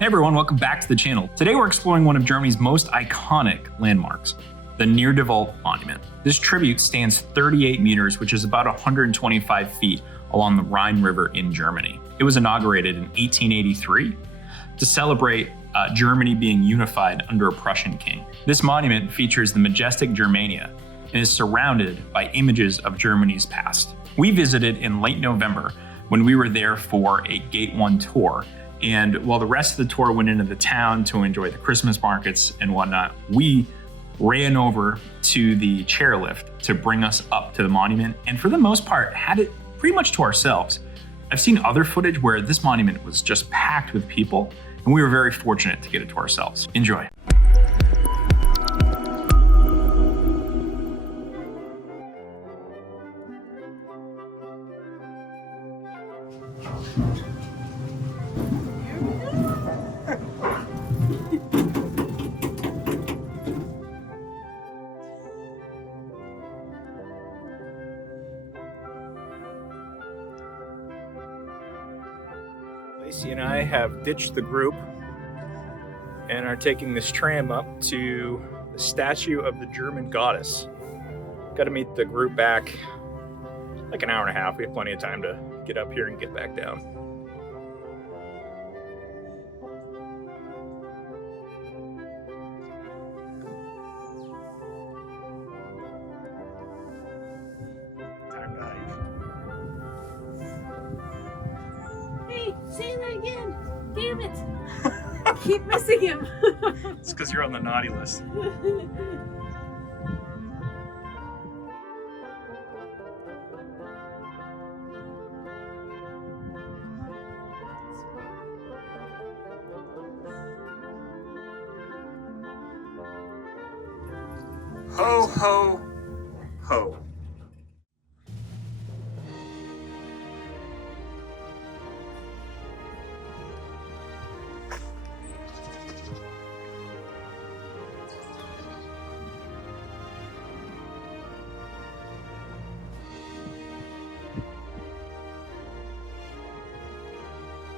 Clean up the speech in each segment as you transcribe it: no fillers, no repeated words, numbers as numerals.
Hey everyone, welcome back to the channel. Today we're exploring one of Germany's most iconic landmarks, the Niederwald Monument. This tribute stands 38 meters, which is about 125 feet along the Rhine River in Germany. It was inaugurated in 1883 to celebrate Germany being unified under a Prussian king. This monument features the majestic Germania and is surrounded by images of Germany's past. We visited in late November when we were there for a Gate 1 tour. And while the rest of the tour went into the town to enjoy the Christmas markets and whatnot, we ran over to the chairlift to bring us up to the monument, and for the most part, had it pretty much to ourselves. I've seen other footage where this monument was just packed with people, and we were very fortunate to get it to ourselves. Enjoy. Lacey and I have ditched the group and are taking this tram up to the statue of the German goddess. Got to meet the group back like an hour and a half. We have plenty of time to get up here and get back down. Time to hike. Hey, say that again. Damn it. I keep missing him. It's because you're on the naughty list. Ho, ho, ho.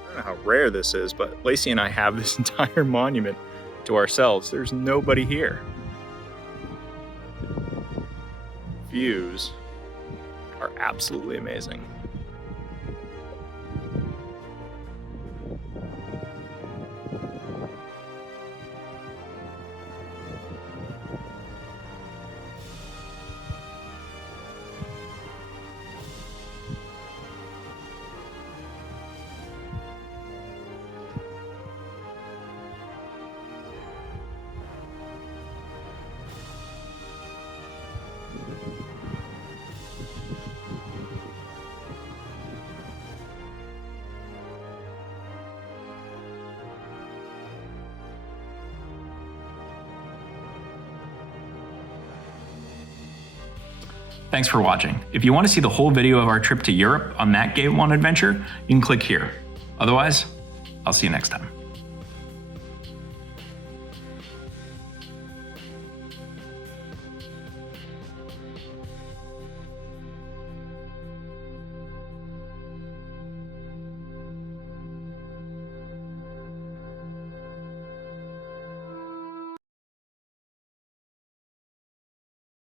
I don't know how rare this is, but Lacey and I have this entire monument to ourselves. There's nobody here. Views are absolutely amazing. Thanks for watching. If you want to see the whole video of our trip to Europe on that Gate 1 adventure, you can click here. Otherwise, I'll see you next time.